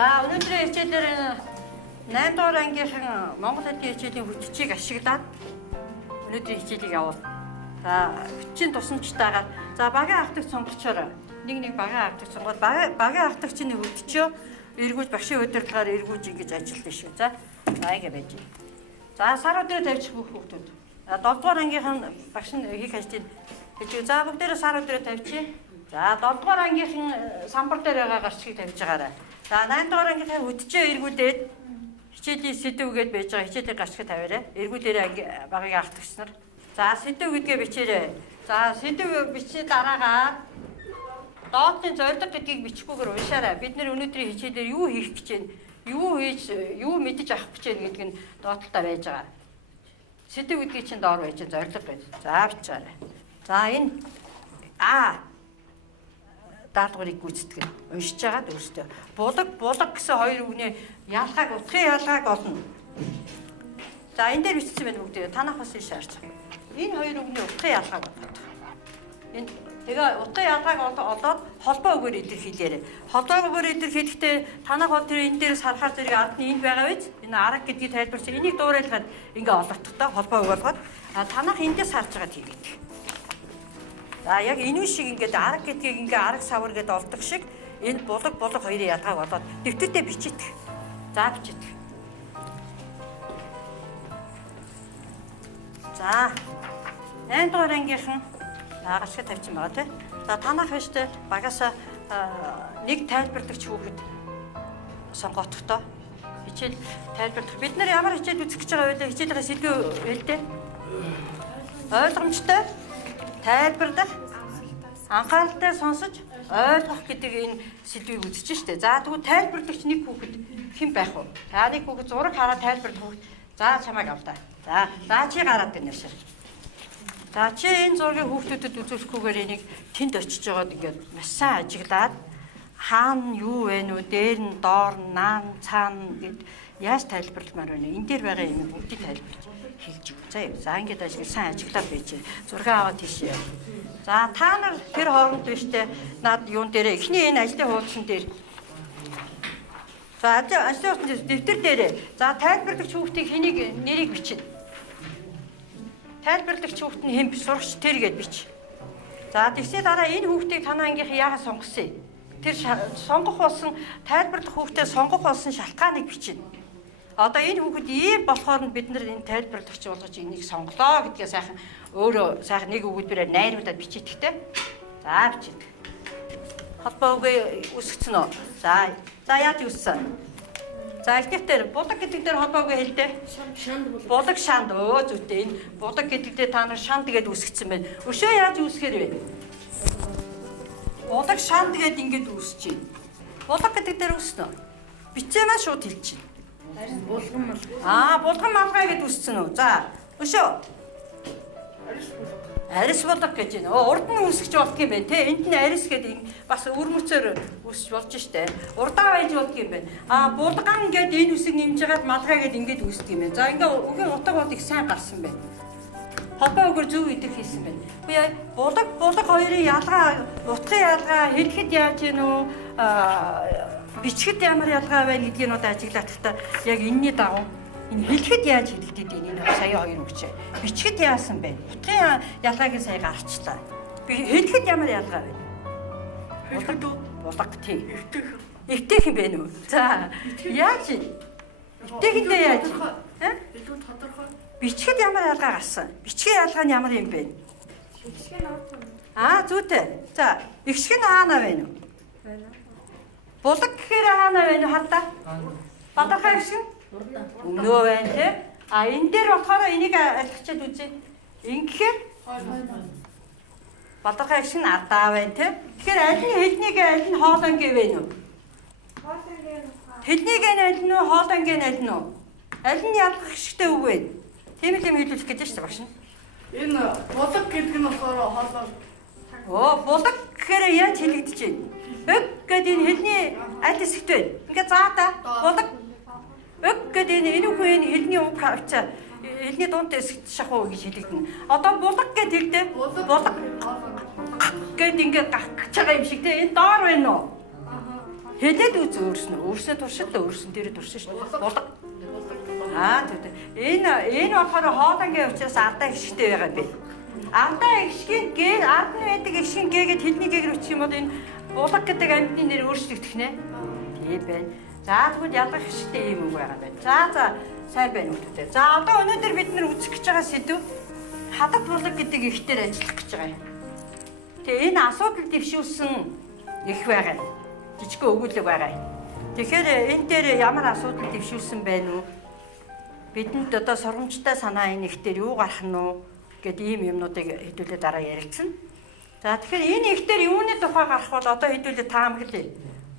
За өнөөдрийн хичээлээр 8 дугаар ангийнхан Монгол хэлний хичээлийн хүчийг ашиглаад өнөөдрийн хичээлийг явуул. За хүчийн тусламжтайгаар за багийн автыг сонгочоор нэг багийн автыг сонгоод багийн автагчны хөтчөө эргүүлж багшийн удирдлагаар эргүүлж ингэж ажилтдаг шүү. За ингэ байж. За сар өдрөө тавьчих бүх хүүхдүүд. 7 дугаар ангийнхан багш нь хийх ажлыг хийж за бүгдээрээ сар өдрөө тавьчих. За 7 дугаар ангийнхан самбар дээр байгаа гарчгийг тавьж байгаарай. За 8 дугаар ангийнхаа хөтчөө эргүүлээд хичээлийн сэдвгээд байж байгаа хичээлийн гарчгийг тавиарай. Эргүүлээрээ багийн автагч нар. За сэдв гэдгээ бичээрэй. За сэдв бичээ дараагаар доотны зорилго гэдгийг бичихгүйгээр уншаарай. Бид нэр өнөөдрийн хичээлээр юу хийх гэж байна? Юу хийж, юу мэдэж авах гэж байна гэдг нь доотлолтой байж байгаа. Сэдв гэдгийг чинь доор байж зорилго гэж. За бичээрэй. За энэ даалгаврыг гүйцэтгэх. Уншиж байгаад өөртөө булаг гэсэн хоёр үгний ялгааг утгын ялгааг олно. За энэ дээр бичсэн байна бүгд. Танах бас шаарч. Энэ хоёр үгний утгын ялгааг олно. Энэ тэгээ утгын ялгааг олоод холбоо үгээр илэрхийлээрэй. Холбоо үгээр илэрхийлэхдээ танах бол тэр энэ дээрээс харахаар зэрэг ардны энд байгаа биз? Энэ арга гэдгийг тайлбарч энийг дуурайлгаад ингээ олгохдоо холбоо үг болгоод танах эндээс харж байгаа тийгээд. За яг энэ шиг ингээд арга гэдгийг ингээ арга савар гэдээ олдог шиг энэ булаг хоёрын ялгааг олоод дэвтэртээ бичиж. За бичиж. За 8 дугаар ангийнхан гарчиг тавьсан байгаа тийм. За танах хэвчтэй багасаа нэг тайлбарлагч хүүхэд сонгогдохдоо хичээл тайлбарлах. Бид нар ямар хичээл үзэх гэж байгаа вэ? Хичээлийн сэдвээ хэлдэ. Ойлгомжтой тайлбарлах, анхааралтай сонсож ойлгох гэдэг энэ сэдвийг үзэж штэ. За тэгвэл тайлбарлагч нэг хүүхэд хэн байх вэ? За нэг хүүхэд зураг хараад тайлбарлах хүүхэд. За чамайг авлаа. За чи гараад ирнэ шээ. За чи энэ зургийг хүүхдүүдэд үзүүлэхгүйгээр энийг тэнд очиж байгаад ингээд маш сайн ажиглаад хаана юу вэ нү дээр нь доор нь наан цаана гэд яаж тайлбарламаар байна. Энэ дээр байгаа юм бүгдийг тайлбарч хэлж өгье. За ингээд сайн ажиглаад байж. Зураг аваад тийшээ. За та нар тэр хооронд биштэй над юун дээр эхний энэ ажлын хуучин дээр за ажлын хуучин дэвтэр дээр за тайлбарлагч хүүхдийн хэнийг нэрийг бичнэ. Тайлбарлагч хүүхэд нь хэн сурагч тэр гээд бич. За тэгсээ дараа энэ хүүхдийг танаа ангийнхан яагаад сонгосон? Тэр сонгох болсон тайлбарлах хүүхдээ сонгох болсон шалтгааныг бичнэ. Одоо энэ хүүхэд ийм болохоор нь бид нар энэ тайлбарлагч болгож энийг сонглоо гэдгээ сайхан өөрөө сайхан нэг өгүүлбэрээр найруулад бичээдэгтэй. За бичээд. Холбоо үгээ үсгэсэн үү? За яаж үссэн? За ихнийхтэр булаг гэдэг дээр холбоо үгээ хэлдэ. Булаг шанд зүйтэй энэ булаг гэдэг дээр та нар шанд гэдээ үсгэсэн байна. Өшөө яаж үсгээр вэ? Булаг шанд гэдээ ингэж үсэж байна. Булаг гэдэг дээр үснэ. Бичээмээ шууд хэлчихэ. Булган мал. Булган малгай гэдээ үссэн үү? За өшөө. Арис булаг гэж байна. Урд нь үсгэж болдго юм байна те. Энд нь арис гэдэг бас өрмөцөөр үсэж болж штэ. Урдаа байж болдго юм байна. Булган гэдэг энэ үсэг нэмж хагаад малгай гэдэг ингэж үсдэг юм байна. За ингээ үгийн утга бол их сайн гарсан байна. Холбоо үгээр зөв идэх хийсэн байна. Үгүй булаг хоёрын ялгаа, утгын ялгаа хэлэхэд яаж гэнэ үү? Бичгэд ямар ялгаа байна гэдгийг нь ажиглахдаа яг энэний дагуу энэ хэлэхэд яаж хэлдэг энэ сая хоёр үгчээ. Бичгэд яасан бэ? Утгын ялгааг нь сая гарчлаа. Хэлэхэд ямар ялгаа вэ? Хэлэхэд булаг тий. Эвтэх юм бэ нү? За яаж вэ? Эвтэхэндээ яаж? Илүү тодорхой. Бичгэд ямар ялгаа гарсан? Бичгийн ялгаа нь ямар юм бэ? Бичгийн нууц. Зүйтэй. За бичг нь хаана байна вэ? Байна. Булаг гэхээр хаана байна уу хардаа? Бадархай гişгэн? Өнөө байна те. Энэ дээр болохоор энийг альхачаад үзье. Ингэхээр бадархай гişгэн ардаа байна те. Тэгэхээр аль нь хэлнийг аль нь хоолойнгийн вэ нү? Хэлнийг аль нь хоолойнгийн аль нь? Аль нь ялгах гişгтэй үг вэ? Тийм хэлүүлэх гэж шүү дээ багш. Энэ булаг гэдэг нь болохоор хоолой. Булаг гэхээр яаж хэлэгдэж байна? Өг гэдэг энэ хэлний аль хэсэгт вэ? Ингээ заата булаг өг гэдэг энэ үхэн хэлний үг авчаа. Хэлний дунд хэсэгт шахуу гэж хэлэгдэнэ. Одоо булаг гэдэг хэлдэ. Булаг гэдэг ингээ гах гэж байгаа юм шиг те. Энэ доор байна уу? Хэлээд үз өөрснөө туршилт өөрснөө дээр туршиж шүү дээ. Булга. Тийм. Энэ болохоор хоолойгийн учраас ардаа гიშгтэй байгаа юм бэ. Ардаа гიშгийн гээ ардны байдаг гიშгийн гээгээд хэлний гээгээр үчих юм бол энэ булга гэдэг амьтны нэр өөрчлөгдөх нэ. Тийм байна. За тэгвэл ялгах гიშгтэй юм уу байгаа юм байна. За сайн байна үү. За одоо өнөөдөр бид нэр үзэх гэж байгаа сэдв хадад булга гэдэг ихтер ажиллах гэж байгаа юм. Тэгээ энэ асуудал дэвшүүлсэн их байгаа юм. Жижиг өгүүлэг байгаа юм. Тэгэхээр энэ дээр ямар асуудал дэвшүүлсэн байна уу? Бидэнд одоо сургамжтай санаа энэ ихтер юу гарах нь уу гэдэг ийм юмнуудыг хэдүүлээ дараа ярилцсан. За тэгэхээр энэ ихтер юуны тухай гарах бол одоо хэдүүлээ таамаглая.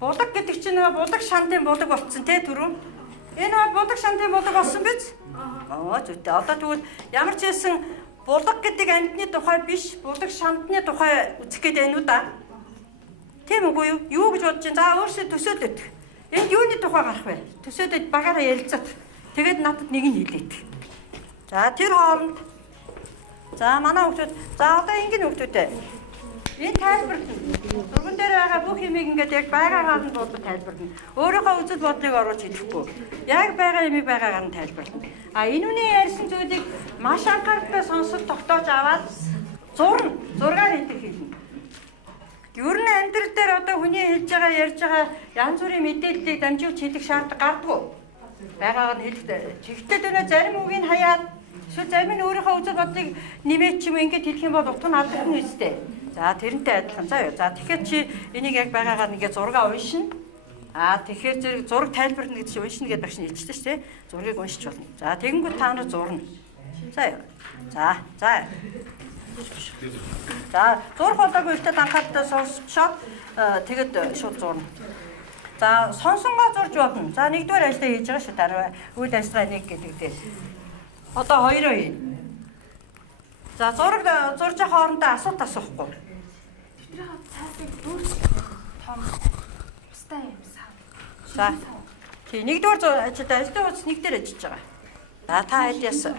Булга гэдэг чинь булга шантын булга болцсон те түрүү. Энэ бол булга шантын булга болсон биз? Зүйтэй. Одоо тэгвэл ямар ч байсан булга гэдэг амьтны тухай биш, булга шантны тухай үзэх гээд байна уу да? Тийм үгүй юу? Юу гэж бодож чинь? За өөрсдөө төсөөлөд. Энд юуны тухай гарах вэ? Төсөөлөд багаараа ярилцаад. Тэгээд надад нэг нь хэлээд. За тэр хооронд за манай хүүхдүүд за одоо ингэн хүүхдүүдээ энэ тайлбарт зурган дээр байгаа бүх юмыг ингээд яг байгаагаар нь бодож тайлбарна. Өөрийнхөө үзэл бодлыг оруулж хэлэхгүй. Яг байгаа юмыг байгаагаар нь тайлбарна. Энэ үний ярьсан зүйлийг маш анхааралтай сонсож тогтоож аваад зургаар хэлдэг хэлнэ. Ер нь амьдрал дээр одоо хүний хэлж байгаа ярьж байгаа янз бүрийн мэдээллийг дамжуулж хэлэх шаардлага гардаггүй. Байгаагаар нь хэлдэг. Тэгтээ дөрөө зарим үгийг хаяад эсвэл зарим нь өөрийнхөө үзэл бодлыг нэмээд ч юм ингэж хэлэх юм бол утга нь алдах нь үстэй. За тэрнтэй адилхан заа юу. За тэгэхээр чи энийг яг байгаагаар нэгээ зураг уншина. Тэгэхээр зэрэг зураг тайлбарна гэдэг чинь уншина гэдэг багш нь хэлчихсэн шүү дээ. Зургийг уншиж болно. За тэгэнгүүт та нар зурна. За юу. За. За зурх болоогүй ихтэй анхааралтай сонсчоод тэгэд шууд зурна. За сонсонгоо зурж бодно. За нэгдүгээр ажлаа хийж байгаа шүү дараа үйл ажиллагаа нэг гэдэг дээр. Одоо хоёроо хийн. За зураг зурж байгаа хоорондоо асуулт асуухгүй. Тэдний цаасыг дүүрч том устай юм сав. За тий нэгдүгээр ажлаа уус нэг дээр ажиллаж байгаа. За та аль яасан?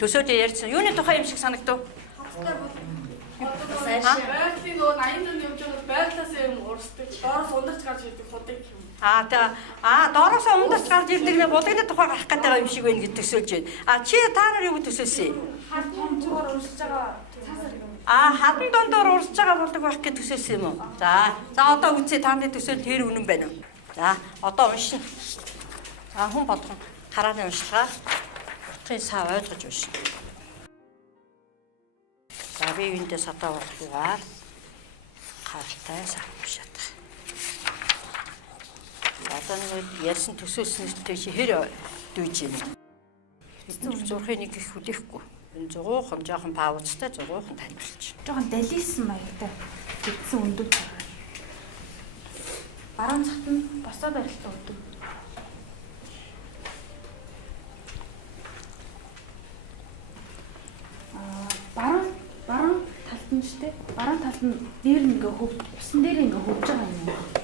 Төсөөдөө ярьсан. Юуны тухай юм шиг санагдав? Байгалийн нөгөө 80 оны явж байгаа байглаас юм урсдаг. Доороос ундарч гарч ирдэг худаг юм. Доороос ундарч гарч ирдэг нэ булганы тухай гарах гэдэг юм шиг байна гэж төсөөлж байна. Чи та нар юу төсөөлсөн? Хад том зугаар урсж байгаа цаасаар юм. Хадан дондор урсж байгаа булдаг байх гэж төсөөлсөн юм уу? За одоо үзье та нарын төсөөл тэр үнэн байна уу? За одоо уншина. За хүн болгон харааны уншилгаа утгын сав ойлгож уншина. За би эндээ сатаа болохгүйгээр харалтай савчаад. Одоо нэг ярьсан төсөөлснөстэй чи хэр дүүж юм. Зурхыг нэг их хүлээхгүй. Энэ зугуухан жоохон паузтай зугуухан тайлбарлаж. Жоохон далийсан маягтай гэдсэн өндөг. Баруун захт нь босоод арилсан өндөг. Баруун талд нь штэ. Баруун талд нь дээр нь ингээ хөвд, усан дээр ингээ хөвж байгаа юм.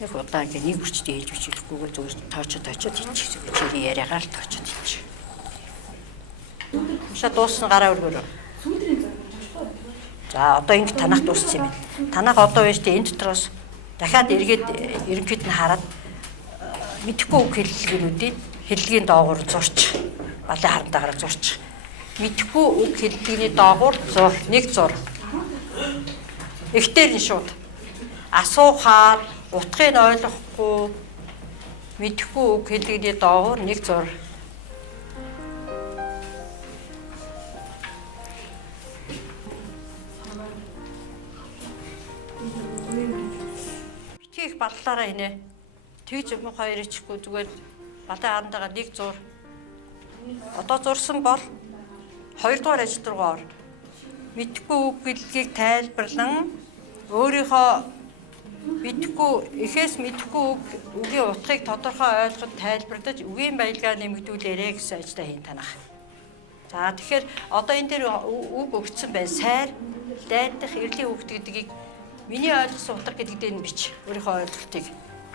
Яг одоо ингээ нэг хүчтэй хийж бичлэхгүйгээр зүгээр тоочод хийчих. Чи яриагаар л тоочод хийчих. Уушаа дууссан гараа өргөрөө. Сүүдрийн зураг. За одоо ингэ танах дууссан юм байна. Танах одоо байж тээ энэ дотроос дахиад эргээд ерөнхийд нь хараад мэдхгүй үг хэллэгнүүдийн хэллэгийн доогуур зурч. Балын харантайгаар зурч. Мэдхгүй үг хэллэгний доогуур нэг зур. Ихтер нь шууд асуухаар утгыг ойлгохгүй мэдхгүй үг хэллэгний доогуур нэг зур. Битгийх баллаараа инэ. Тэгж юм хоёр ичихгүй зүгээр балын харантайгаар нэг зур. Одоо зурсан бол хоёрдугаар ажил руу ор. Мэдхгүй үг хэллэгийг тайлбарлан өөрийнхөө мэдхгүй эхээс мэдхгүй үгийн утгыг тодорхой ойлгож тайлбарлаж үгийн баялгаа нэмэгдүүлээрэ гэсэн ажлаа хийн танах. За тэгэхээр одоо энэ дээр үг өгсөн бай сайр, дайдах, эрлийн үг гэдгийг миний ойлгосон утга гэдэг дээр нь бич. Өөрийнхөө ойлголтыг.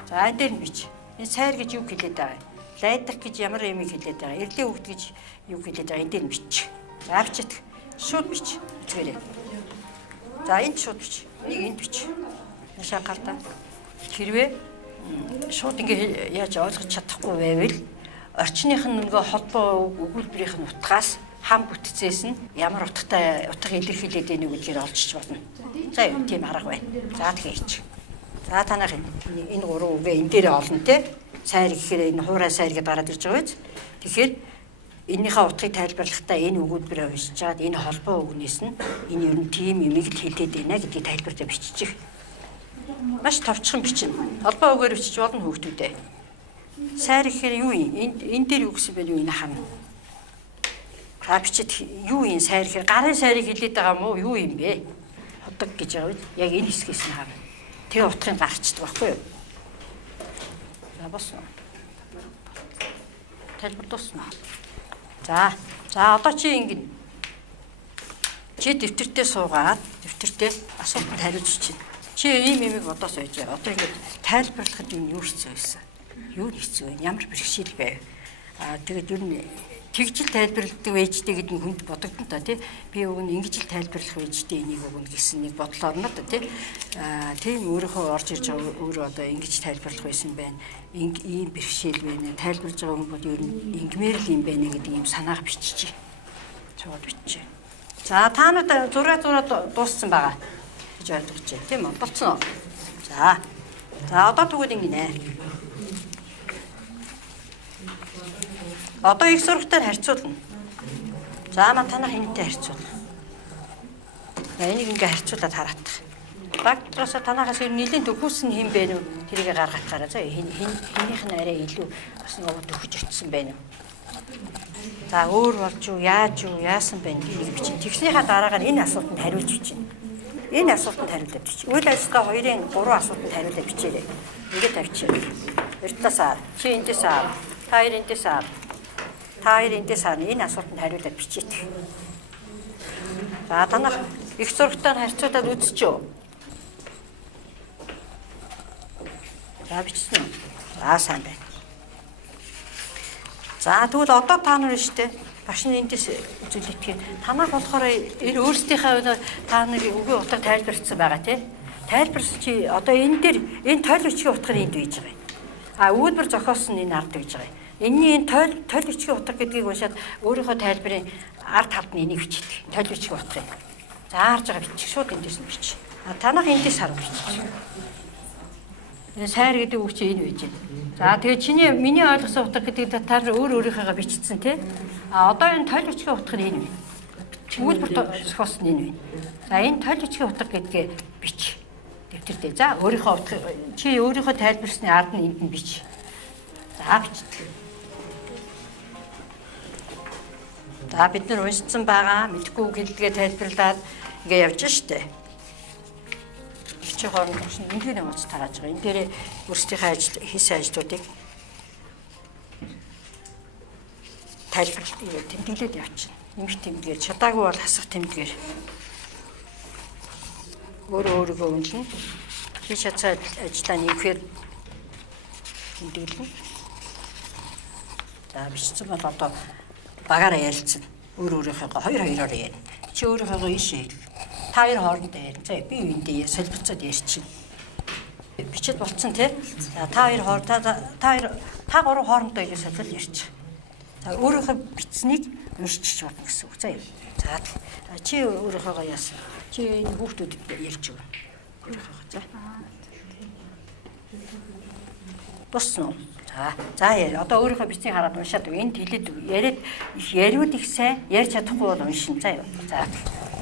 За энэ дээр нь бич. Энэ сайр гэж юу хэлээд байгаа юм? Дайдах гэж ямар юм хэлээд байгаа? Эрлийн үг гэж юу хэлээд байгаа? Энэ дээр нь бич. За авчиж шууд бич. Үзгээрэй. За энд шууд бич. Энд бич. Машаа гартаа. Хэрвээ шууд ингэ яаж ойлгож чадахгүй байвал орчных нь нөгөө холбоо өгүүлбэрийнх нь утгаас хам бүтцээс нь ямар утгатай утга илэрхийлээд байноу гэдгийг олжиж болно. За юу тийм арга байна. За тэгээч. За танах энэ гурван үгээ энэ дээр олно те. Сайр гэхээр энэ хуурай сайр гэдээ гараад ирж байгаа биз. Тэгэхээр энийхээ утгыг тайлбарлахдаа энэ өгүүлбэрээ уншиж чаад энэ холбоо үгнээс нь энэ ер нь тийм юмыг л хэлээд байна гэдгийг тайлбарлаж биччих. Маш товчхон бичнэ. Холбоо үгээр бичиж болно хүүхдүүдээ. Сайр гэхээр юу юм? Энэ дээр юу гэсэн бэ юу энэ хам? Бичиж юу юм сайр гэхээр гарын сайрыг хэлээд байгаа мó юу юм бэ? Ходог гэж байгаа үед яг энэ хэсгээс нь хам. Тэгээ утгыг гарчдаг байхгүй юу? За босно. Тайлбар дуусна. За одоо чи ингэн. Чи дэвтэртээ суугаад дэвтэртээ асуултанд хариулж чинь. Чи ийм юмыг одоо сойж байгаа. Одоо ингэ тайлбарлахад юу хэцүү байсан? Юу хэцүү вэ? Ямар бэрхшээл байв? Тэгээд ер нь тэгжил тайлбарладаг ээжтэй гэдэг нь хүнд бодогдсон та тий. Би өг нь ингэж л тайлбарлах ээжтэй энийг өгнө гэсэн нэг бодол орно та тий. Тийм өөрөөхөө орж ирж байгаа өөрөө одоо ингэж тайлбарлах байсан байна. Ийм бэрхшээл байна. Тайлбарлаж байгаа хүмүүс ер нь ингмээр л юм байна гэдэг юм санааг биччихье. Чууд биччихье. За та нарт зураг дууссан байгаа гэж ойлгож байна. Тийм үү? Болцсон уу? За одоо тэгвэл ингэнэ. Одоо их сурагтай харьцуулна. За маань танах энэтэй харьцуулна. Энийг ингээ харьцуулаад хараадах. Багтраас танахаас ер нь нэлийн төгөөс нь хэм бэ нү тэрийг гаргацгаараа. За хинийх нь арай илүү бас нэг төгөж очсон байна уу. За өөр болж юу яаж юу яасан бэ гэдгийг бичин. Тэгснийхаа дараагаар энэ асуултанд хариулж бичнэ. Энэ асуултанд хариулаад бичиж. Үйл ажиллагаа 2-ын 3 асуултанд хариулаад бичээрэй. Ингээд тавьчихъя. Эртнээс чи эндээс та хоёр эндээс та хоёр эндээс энэ асуултанд хариулаад бичиж. За танах их сурагтай харьцуулаад үзчихөө. За бичсэн үү? За сайн байна. За тэгвэл одоо та нар штэ багш нь эндээс үзүүлэлтгээр танах болохоор энэ өөрсдийнхээ та нарын үгийн утга тайлбарцсан байгаа тий. Тайлбарч чи одоо энэ дээр энэ тойл бичгийн утгаар энд байж байгаа. Өгүүлбэр зохиосон энэ ард гэж байгаа. Энийн тойл бичгийн утга гэдгийг уншаад өөрийнхөө тайлбарын ард талд нь энийг бичдэг. Тойл бичгийн утгыг. За харж байгаа бичих шууд эндээс нь бич. Танах эндээс харах бичих. Энэ сайр гэдэг үг чи энэ байж байна. За тэгээ миний ойлгосон утга гэдэг та нар өөрийнхөө бичсэн тий. Одоо энэ тойл бичгийн утга нь энэ байна. Өгүүлбэр зохиосон энэ байна. За энэ тойл бичгийн утга гэдгээ бич. Дэвтэртээ. За өөрийнхөө утга чи өөрийнхөө тайлбарсны ард нь энд нь бич. За бичдэг. За бид нар уншсан байгаа мэдхгүй үг хэллэгээ тайлбарлаад ингээ явж штэ. Чи хооронд энэ нэг уц тарааж байгаа. Энэ дээр өөрсдийнхээ ажил хийсэн ажлуудыг тайлбарлаад тэмдэглээд явчихна. Нэмэх тэмдгээр чадаагүй бол хасах тэмдгээр өөрийгөө үнэлнэ. Хийж чадсан ажлаа нэмэхээр тэмдэглэнэ. За бичсэн бол одоо багаараа ярилцсан. Өөрийнхөө хоёроор ярина. Чи өөрийнхөө ийшээ хэл. Та хоёр хоорондоо ярина. За би үүндээ солилцоод ярьчихна. Бичээд болцсон тий. За та гурав хоорондоо ингэ солилцоод ярьчих. За өөрийнхөө бичснийг уншиж болно гэсэн үг. За юу. За чи өөрийнхөө яасан. Чи энэ хүүхдүүдэд ярьж өгнө. Өөрийнхөө за. Боссно. За яа. Одоо өөрийнхөө бичснийг хараад уншаад энд хэлээд яриад яриуд их сайн ярьж чадахгүй бол уншин. За юу. За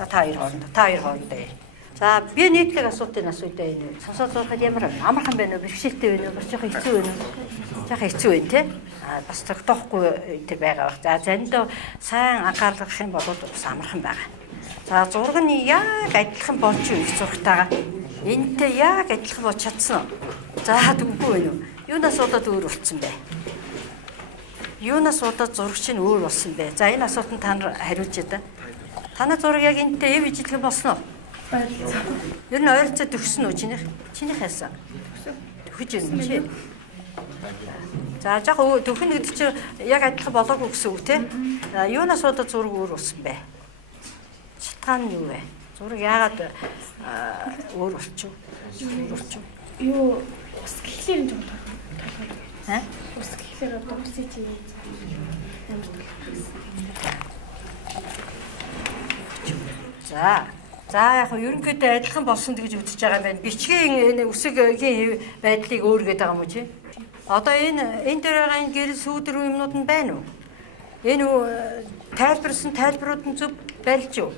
та хоёр хоорондоо. За би нийтлэг асуултыг асууя энэ. Сонсоод зурхад ямар амархан байна уу? Бэрхшээлтэй байна уу? Бас жоохон хэцүү байна уу? Жоохон хэцүү байна тий. Бас тогтоохгүй тэр байгаа баг. За заримдаа сайн анхаарлах юм бол бас амархан байгаа. За зураг нь яг адилхан болж их зургатайгаа. Энэтэй яг адилхан болж чадсан уу? За үгүй байна уу? Юунаас болоод өөр болцсон бэ? Юунаас болоод зурагч нь өөр болсон бэ? За энэ асуултанд та нар хариулж ядаа. Танай зураг яг энэтэй эв ижилхэн болсон уу? Ер нь ойролцоо төгсөн үү чинийх яасан? Төгөж ирнэ чи. За яг төгөн гэдэг чинь яг адилхан болоогүй гэсэн үг тий. Юунаас болоод зураг өөр болсон бэ? Шалтгаан нь юу вэ? Зураг яагаад өөр болчих вэ? Юу ус гэхлээр юм жоо. Аа? Ус гэхлээр одоо ус чинь ямар За. За яг нь ерөнхийдөө адилхан болсон гэж үзэж байгаа юм байна. Бичгийн үсгийн байдлыг өөр гэдэг байгаа юм уу чи? Одоо энэ дээр байгаа энэ гэрэл сүүдэр юмнууд нь байна уу? Энэ тайлбарсан тайлбарууд нь зөв барилж юу?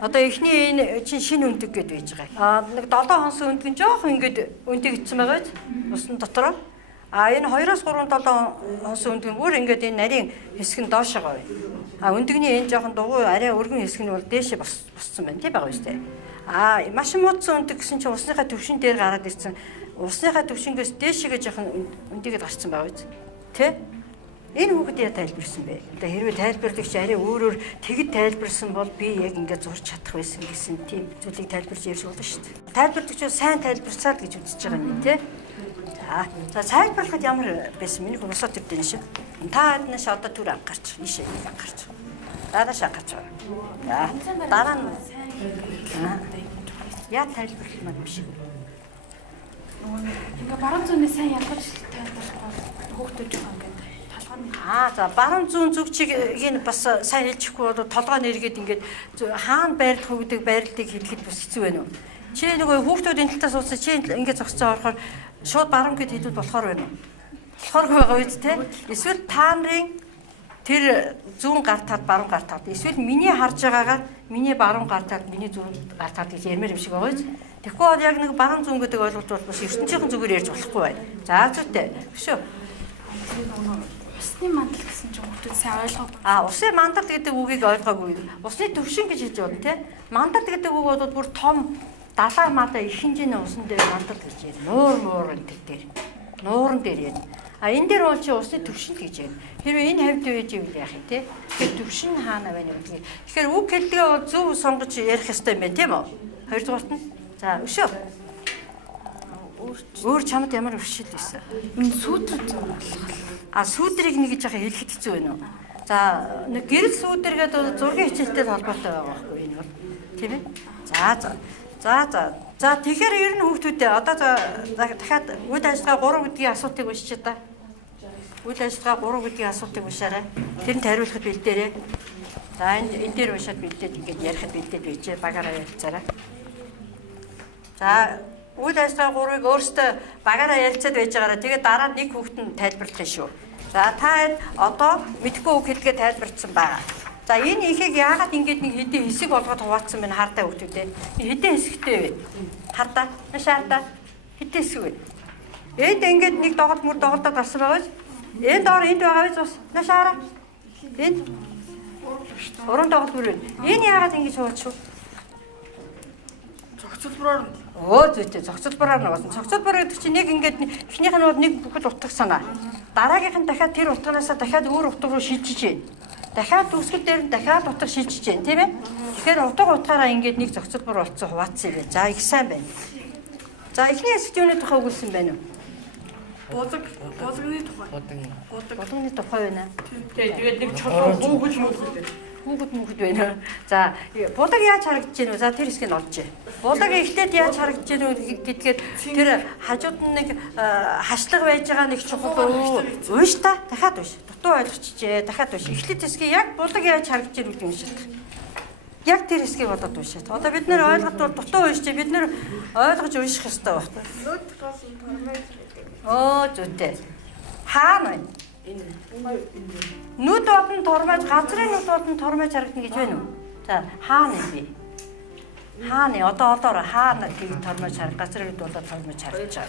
Одоо эхний энэ чинь шинэ өндөг гэдээ байж байгаа. Нэг 7 хонсон өндөг нь жоох ингээд өндөгдсөн байгаа биз? Усан дотроо. Энэ 2-3 7 хонсон өндөг нь бүр ингээд энэ нарийн хэсэг нь доошоо байна. Өндөгний энэ жоохон дугуй арай өргөн хэсэг нь бол дээшээ босцсон байна тий байгаа биз дээ. Маш муудсан өндөг гэсэн чинь усныхаа төвшин дээр гараад ирсэн. Усныхаа төвшингээс дээшээгээ жоохон өндөгөд гарцсан байгаа биз? Тэ? Энэ хүүхэд яа тайлбарсан бэ? Одоо хэрвээ тайлбарлагч арай өөрөөр тэгэд тайлбарсан бол би яг ингээд зурж чадах байсан гэсэн тийм зүйлийг тайлбарж ярьж болно шүү дээ. Тайлбарлагч бол сайн тайлбарцаад гэж үзэж байгаа юм тий. За тайлбарлахад ямар байсан миний босоод ирдэн шиг. Та аднаш одоо түр ангарч, ийшээ ангарч. Дарааш ангарч байгаа. Дараа нь яа тайлбарлах юм биш. ингээ баруун зүүнээ сайн ялгаж тайлбарлах хүүхдүүд жоохон ингээ за баруун зүүн зүгчийг бас сайн хэлчихгүй бол толгой нэргээд ингээд хаана байрлах уу гэдэг байрлалыг хэлэхэд бас хэцүү байна уу? Чи нөгөө хүүхдүүд энэ талтаас ууцсан чи ингээд зогсцоо орохоор шууд баруун гэд хэлвэл болохоор байна уу? Болохоор байгаа үст те. Эсвэл та нарын тэр зүүн гар талд баруун гар талд эсвэл миний харж байгаагаар миний баруун гар талд миний зүүн гар талд гэж ярмаар юм шиг байгаа биз? Тэгэхгүй бол яг нэг баруун зүүн гэдэг ойлголт бол бас ертөнцийн зүгээр ярьж болохгүй байна. За зүйтэй. Өшөө. Усны мандал гэсэн чинь хүүхдүүд сайн ойлгоогүй. Усны мандал гэдэг үгийг ойлгоогүй. Усны төвшин гэж хэлж байна тий. Мандал гэдэг үг бол бүр том далаа малаа их хэмжээний усан дээр мандал гэж байна. Нуур энэ дээр. Нууран дээр байна. Энэ дээр бол чи усны төвшин гэж байна. Хэрвээ энэ хавьд байж ивэл яах юм тий. Тэгэхээр төвшин хаана байна вэ гэдгийг. Тэгэхээр үг хэллэгээ бол зөв сонгож ярих хэрэгтэй юм байна тийм үү? Хоёрдугаарт нь. За өшөө. Өөр чамд ямар өршил байсан? Энэ сүүтрүүд болох. Сүүдрийг нэг жаахан хэлэхэд хэцүү байна уу? За нэг гэрэл сүүдэргээд бол зургийн хичээлтэй холбоотой байгаа байхгүй энэ бол. Тийм ээ? За тэгэхээр ер нь хүүхдүүдээ одоо дахиад үйл ажиллагаа 3 гэдгийн асуултыг уншиж та. Үйл ажиллагаа 3 гэдгийн асуултыг уншаарай. Тэрэнд хариулахад бэлдээрэй. За энэ дээр уншаад бэлдээд ингээд ярихад бэлдээд байжээ. Багаараа ярилцаарай. За үйл ажиллагаа 3-ыг өөртөө багаараа ярилцаад байж байгаараа тэгээд дараа нь нэг хүүхэд нь тайлбарлах юм шүү. За та одоо мэдгүй үг хэлгээ тайлбарцсан байгаа. За энэ ихийг яагаад ингэж нэг хэдийн хэсэг болгоод хуваацсан байна хардаа хүүхдүүдээ. Хэдийн хэсэгтэй вэ? Хардаа, машаардаа хэдийн хэсэг вэ? Энд ингэж нэг доголдоод гарсан байгаа биз? Энд доор энд байгаа биз бас машаараа. Энд уран доголдмор байна. Энэ яагаад ингэж хуваацв? Зохицолбороор Зүйтэй зохицолбороор нугасан. Зохицолбор гэдэг чинь нэг ингээд эхнийх нь бол нэг бүхэл утга санаа. Дараагийнх нь дахиад тэр утганаасаа дахиад өөр утга руу шилжиж байна. Дахиад үсгэл дээр нь дахиад утга шилжиж байна, тийм ээ? Тэгэхээр утгаараа ингээд нэг зохицолбор болцсон хуваацсан юм байна. За их сайн байна. За эхний хэсэгт юуны тухай өгүүлсэн байна уу? Болгоны тухай. Болгоны тухай байна. Тэгээд нэг чулуу гүгэл мөглөө. Хүүхэд байна. За булаг яаж харагдаж байна вэ? За тэр хэсгийг олжээ. Булаг ихтэйд яаж харагдаж байна вэ гэдгээд тэр хажууд нь нэг хашлага байж байгаа нэг чухал ууш та дахиад ууш. Дутуу ойлгочихжээ. Дахиад ууш. Эхлээд хэсгийг яг булаг яаж харагдаж байна гэдэг юм шиг. Яг тэр хэсгийг бодоод уушаад. Одоо бид нэр ойлгоход бол дутуу ууш чи бид нэр ойлгож ууших хэрэгтэй байна. Зүйтэй. Хаана байна? Нүд болон тормож газрын нүд болон тормож харагдана гэж байна уу? За хаана юм бэ? Хаана одоо олоор хаана гэж тормож харах газрын нүд болоод тормож харагдаж байгаа.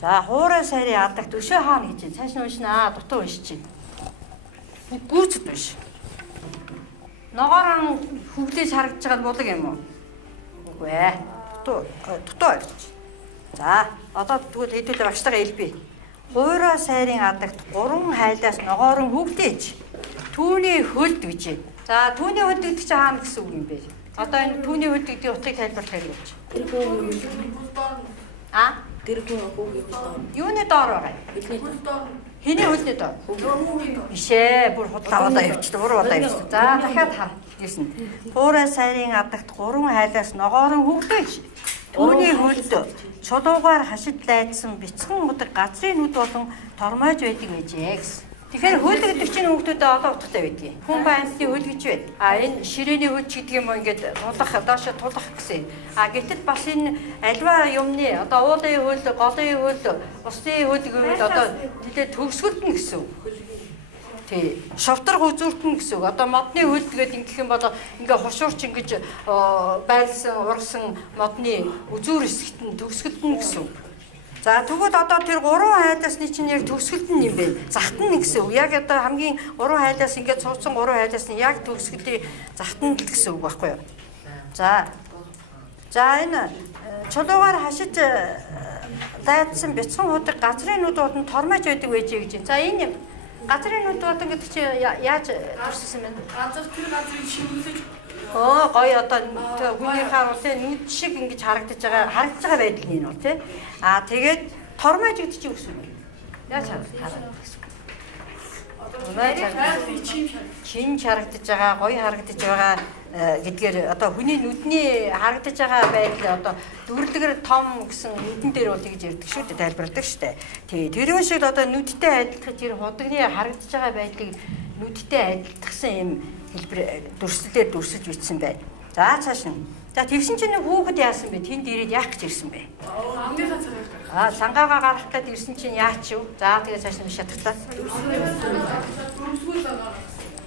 За хуурай сарийн адагт өшөө хаана гэж байна? Цааш нь уншина. Дутуу уншиж байна. Гүйцэд биш. Ногоорон хөвлөж харагдаж байгаа нь булаг юм уу? Үгүй ээ. Дутуу ойлгож. За одоо тэгвэл хэдүүлээ багштайгаа хэлбэ. Хуурай сайрын адагт 3 хайлаас ногоорон хөвлөж түүний хөлд гэж. За түүний хөлд гэдэг чинь хаана гэсэн үг юм бэ? Одоо энэ түүний хөлд гэдэг утгыг тайлбарлах хэрэг болж. Дэрхэн хүүгийн доор. Юуны доор байгаа юм? Бидний Хөл доор. Хэний хөлний доор? Хүүгийн доор. Бишээ, бүр худлаа удаа явчихлаа, буруу удаа явчихлаа. За дахиад хар гэсэн. Пуурай сайрын адагт 3 хайлаас ногоорон хөвгдөж. Түүний хөлд чулуугаар хашид лайдсан бяцхан удаг газрын нүд болон тормойж байдаг байжээ гэсэн. Тэгэхээр хөл гэдэг чинь хүүхдүүдэд олон утгатай байдгийг. Хүн ба амьтны хөл гэж байна. Энэ ширээний хөл ч гэдэг юм ингээд тулах, доошо тулах гэсэн. Гэтэл бас энэ альва юмны уулын хөл, голын хөл, усны хөл гэвэл нэлээд төгсгөлдөн гэсэн. Тий. Шовторг үзүүртэн гэсэн. Модны хөл тэгээд ингэх юм бол ингээ хушуурч ингэж байлсан, урсан модны үзүүр хэсэгт нь төгсгөлдөн гэсэн. За тэгвэл тэр 3 хайлаасны чинь яг төгсгөлдөн юм бэ. Захтан гэсэн. Яг хамгийн 3 хайлаас ингээд цууцсан 3 хайлаас нь яг төгсгөлийн захтан л гэсэн үг байхгүй юу? За энэ чулуугаар хашиж дайдсан бяцхан худаг газрын нүд болон тормойж байдаг байжээ гэж. За энэ газрын нүд болон гэдэг чинь яаж төрсөн юм бэ? Тэр газрыг шимгэлж гоё хүний харуул нүд шиг ингэж харагдаж байгаа байдал нь бол тий. Тэгээд тормойж гэдэг чинь үгүй юм. Яаж харагдаж чин харагдаж байгаа, гоё харагдаж байгаа гэдгээр хүний нүдний харагдаж байгаа байдал дүрлэгэр том гэсэн нүдэн дээр бол тэгж ярьдаг шүү дээ, тайлбарладаг шүү дээ. Тий, тэрүүн шиг нүдтэй адилтгаж худагны харагдаж байгаа байдлыг нүдтэй адилтгсан юм хэлбэр дүрслэлээр дүрсэж бичсэн байна. За цааш нь. За тэгсэн чинь хүүхэд яасан бэ? Тэнд ирээд яах гэж ирсэн бэ? амныхаа цагаар. Сангаагаа гарах гээд ирсэн чинь яач юу? За тэгээ цааш нь шатглаа.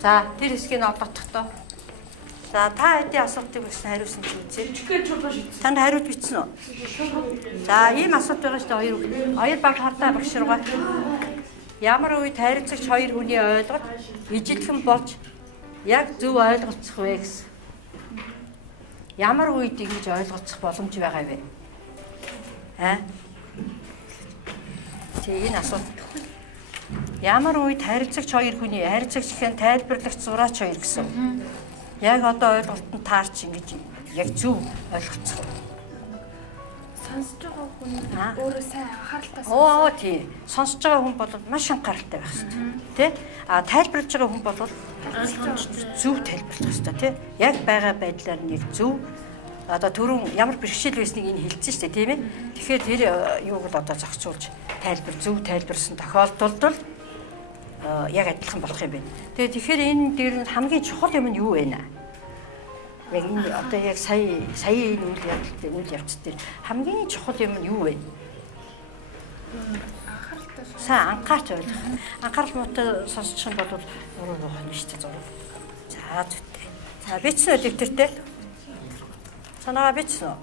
За тэр хэсгийг олдохдоо. За та хэдийн асуултыг бичсэн хариулсан чи үзье. Чигээр чулуу шийдсэн. Танд хариулт бичсэн үү? За ийм асуулт байгаа шүү дээ. Хоёр баг хартаа багш руугаа. Ямар үед харилцагч хоёр хүний ойлголт ижилхэн болж яг зөв ойлголцох вэ гэсэн. Ямар үед ингэж ойлголцох боломж байгаа вэ? Энэ асуулт. Ямар үед харилцагч хоёр хүний харилцагч гэхин тайлбарлагч зураач хоёр гэсэн. Яг ойлголт нь таарч ингэж яг зөв ойлгоцох. Сонсож байгаа хүн өөрөө сайн анхааралтай тий. Сонсож байгаа хүн бол маш анхааралтай байх хэрэгтэй. Тэ? Тайлбарлаж байгаа хүн бол зөв тайлбарлах хэрэгтэй, тий? Яг байгаа байдлаар нь яг зөв түрүүн ямар бэрхшээл байсныг энэ хэлсэн шүү дээ, тийм ээ? Тэгэхээр тэр юуг л зохицуулж зөв тайлбарсан тохиолдолд яг адилхан болох юм байна. Тэгэхээр энэ дээр нь хамгийн чухал юм нь юу вэ? Яг энэ яг сая энэ үйл явц дээр хамгийн чухал юм нь юу вэ? Сайн анхаарч ойлгох. Анхаарал муутай сонсчих юм бол уруу боохно шүү дээ, зураг. За зүйтэй. За бичсэн үү дэвтэртээ? Санаагаа бичсэн үү?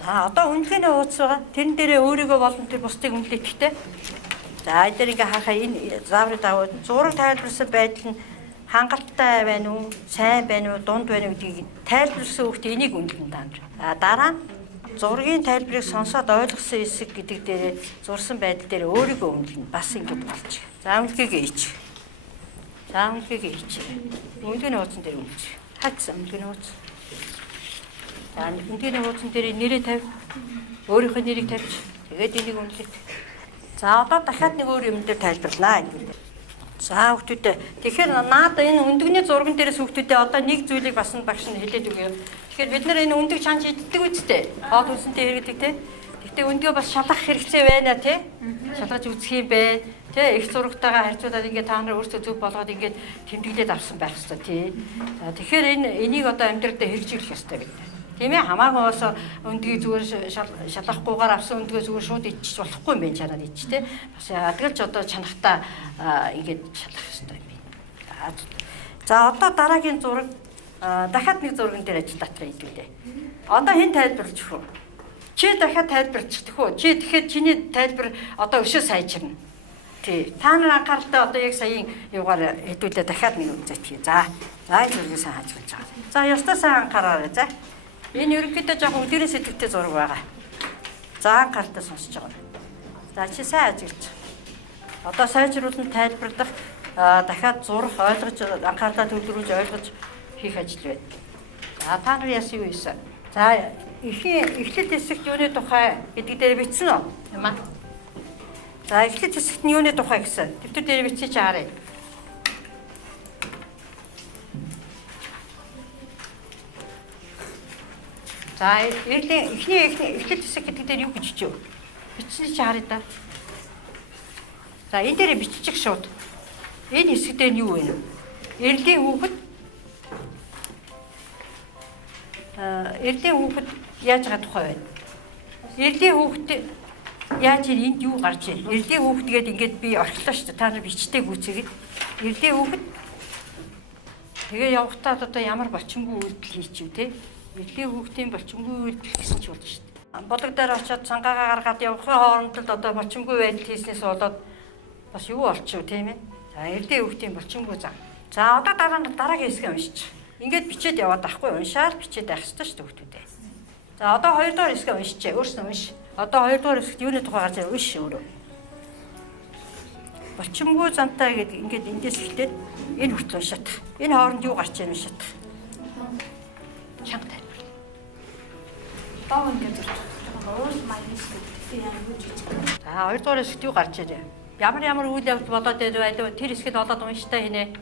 За үнэлгээний хуудас байгаа. Тэрэн дээрээ өөрийгөө болон тэр бусдыг үнэлэхдээ. За энэ дээр ингээ харахаа энэ зааврыг даваад зураг тайлбарсан байдал нь хангалттай байна уу, сайн байна уу, дунд байна уу гэдгийг тайлбарласан хүүхдээ энийг үнэлнэ даа. Дараа нь зургийн тайлбарыг сонсоод ойлгосон хэсэг гэдэг дээр зурсан байдал дээр өөрийгөө үнэлнэ. Бас ингэж болж. За үнэлгээгээ ич. Үнэлгээний хуудсан дээр үнэлж. Хацсан үнэлгээний хуудас. За үнэлгээний хуудсан дээр нэрээ тавь. Өөрийнхөө нэрийг тавьж. Тэгээд энийг үнэлэх. За дахиад нэг өөр юм дээр тайлбарлаа. За хүүхдүүдээ. Тэгэхээр надад энэ өндөгний зурган дээрээс хүүхдүүдээ нэг зүйлийг бас багш нь хэлээд өгье. Тэгэхээр бид нар энэ өндөг чанж иддэг үсттэй. Хоол хүнсэнтэй хэрэгдэг те. Гэхдээ өндгөө бас шалгах хэрэгцээ байна те. Шалгаж үзэх юм байна. Тэ их зурагтайгаа харьцуулаад ингээд та нар өөрсдөө зөв болгоод ингээд тэмдэглээд авсан байх хэрэгтэй тий. За тэгэхээр энийг амьдралдаа хэрэгжүүлэх ёстой гэдэг. Тийм ээ хамаагүй бас өндгийг зүгээр шалгахгүйгээр авсан өндгөө зүгээр шууд иччих болохгүй юм байна чанаар ич тий. Бас адгалж чанахтаа ингээд шалгах ёстой юм байна. За дараагийн зураг дахиад нэг зурган дээр ажил татраа идэвлээ. Хэн тайлбарлаж өгөх вэ? Чи дахиад тайлбарчих үү? Чи тэгэхээр чиний тайлбар өшөө сайжирна. Тий. Та нар анхааралтай яг саяын юугаар хэдүүлээ дахиад нэг үзээч. За энэ зургийг сайн хааж болж байгаа. За ёстой сайн анхаараарай. За. Энэ ерөнхийдөө жоохон өдөрийн сэтгэвтэй зураг байгаа. За анхааралтай сонсож байгаа. За чи сайн ажиглаж. Сайжруулан тайлбарлах, дахиад зурх, ойлгож, анхаарлаа төвлөрүүлж ойлгож хийх ажил байна. За та нар яасан юу ийсэн? За эхлэл хэсэгт юуны тухай гэдэг дээр бичсэн үү? Юм аа. За эхлэл хэсэгт нь юуны тухай гэсэн. Дэвтэр дээр бичиж харъя. За эхний эхлэл хэсэг гэдэг дээр юу гэж бичв? Бичсэн чи харъя да. За энэ дээр биччих шууд. Энэ хэсэг дээр нь юу вэ? Эрлийн хүүхэд яаж байгаа тухай байна. Эрлийн хүүхэд яаж энд юу гарч ирэл? Эрлийн хүүхэд гээд ингээд би орхилоо шүү дээ. Та нар бичтэй гүцээгээд эрлийн хүүхэд тэгээ явахтаа одоо ямар болчингүй үйлдэл хийчихв те. Эрлийн хүүхдийн болчингүй үйлдэл гэсэн ч болно шүү дээ. Бодог дээр очиод цангаагаа гаргаад явахын хооронд л одоо болчингүй байдал хийснээс болоод бас юу болчихв тийм ээ. За эрлийн хүүхдийн болчингүй зам. За одоо дараагийн хэсгээ уншиж. Ингээд бичээд яваад байхгүй уншаад бичээд байх хэрэгтэй шүү дээ хүүхдүүдээ. За одоо 2 дугаар хэсгээ уншичээ. Өөрснөө унш. Одоо 2 дугаар хэсэгт юуны тухай гарч ирээ унш өөрөө. Болчимгүй замтай гэдэг ингээд эндээс эхлээд энэ хүртэл уншаад. Энэ хооронд юу гарч ирэх уншаад. Чанга тайлбар. Доо ингээд жоохон уул майнис гэдэг юм юу гэж. За 2 дугаар хэсэгт юу гарч ирээ? Ямар үйл явдал болоод байв тэр хэсгэд олоод унштай хийнэ.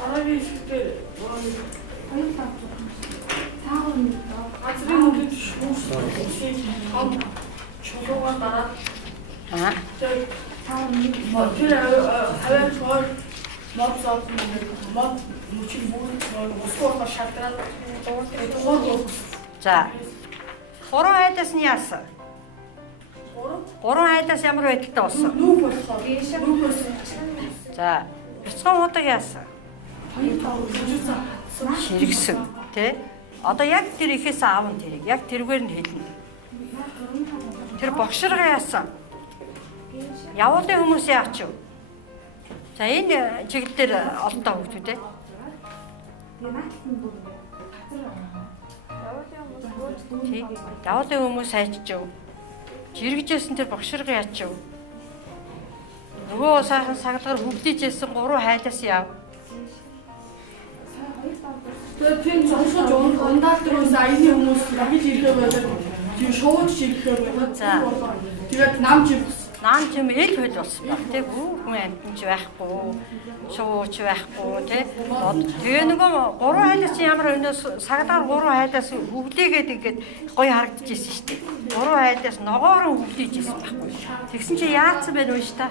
Дараагийн хэсгээр Хоёр тав. Таагүй доо. газрын мөнгөд шүүс чулуугаар дараад таагүй тэр хаваа шууд мод мөчиг бүгд усгоор шалгаад дуурайх. За 3 хайдаас нь яасан? 3 хайдаас ямар байдалтай болсон? Нүүх болохоор нүүхөөс За бяцхан удаг яасан? Ширгсэн тий. Одоо яг тэр ихээс аав нь тэрийг яг тэргээр нь хэлнэ. Тэр богширгаа яасан? Явуулын хүмүүс яач вэ? За энэ чиглэлээр олдоо хөвгүүд ээ. Явуулын хүмүүс хайчиж өв. Жиргэжсэн тэр богширгаа яач вэ? Нөгөө сайхан саглагаар хөвлөжсэн 3 хайдаас яв. тийм цогцож ундаад дөрөс аяны хүмүүс дахиж ирэхээ болоод тийм шууд ирэхээ болоод тэгээд намж Наан ч юм эл хөл болсон баг тий хүн амтнч байхгүй шууч байхгүй тий тэгээ нөгөө 3 хайлаас ямар өнөөс сагдагаар 3 хайлаас хөвлөгээд ингээд гоё харагдчихсэн шүү дээ 3 хайлаас ногоороо хөвлөж ирсэн байхгүй тэгсэн чи яатсан байх вэ та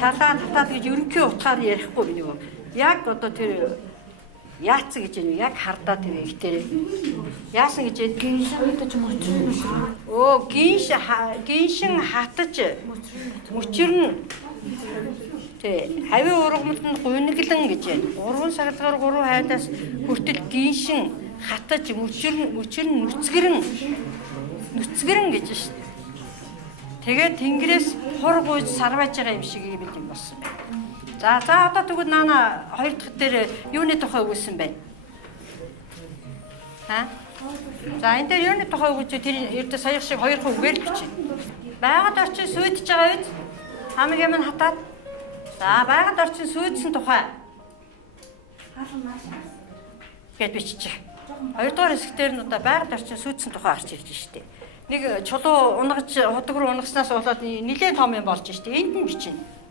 шалаа татаад гэж ерөнхий утгаар ярихгүй би нөгөө яг одоо тэр яатсан гэж юм яг хардаа тэр ихтэй яасан гэж гиншидэж мөчрөн. гиншин хатаж мөчрөн тий хавийн ургамалд нь гуниглан гэж байна 3 саглагаар 3 хайдаас хүртэл гиншин хатаж мөчрөн нүцгэрэн гэж шин тэгээд тэнгэрээс хур гуйж сарвайж байгаа юм шиг юм болсон байна. За одоо тэгвэл наана 2 дахь дээр юуны тухай өгүүлсэн байна? За энэ дээр юуны тухай өгүүлж тэр эрдэ саях шиг 2 үгээр бичнэ. Байгаль орчин сүйдэж байгаа үед хамгийн минь хатаад. За байгаль орчин сүйдсэн тухай. Гэт биччих. 2 дугаар хэсгээр нь одоо байгаль орчин сүйдсэн тухай гарч ирж штэ. Нэг чулуу унгаж худаг руу унгаснаас болоод нэлээд том юм болж штэ. Энд нь бичнэ.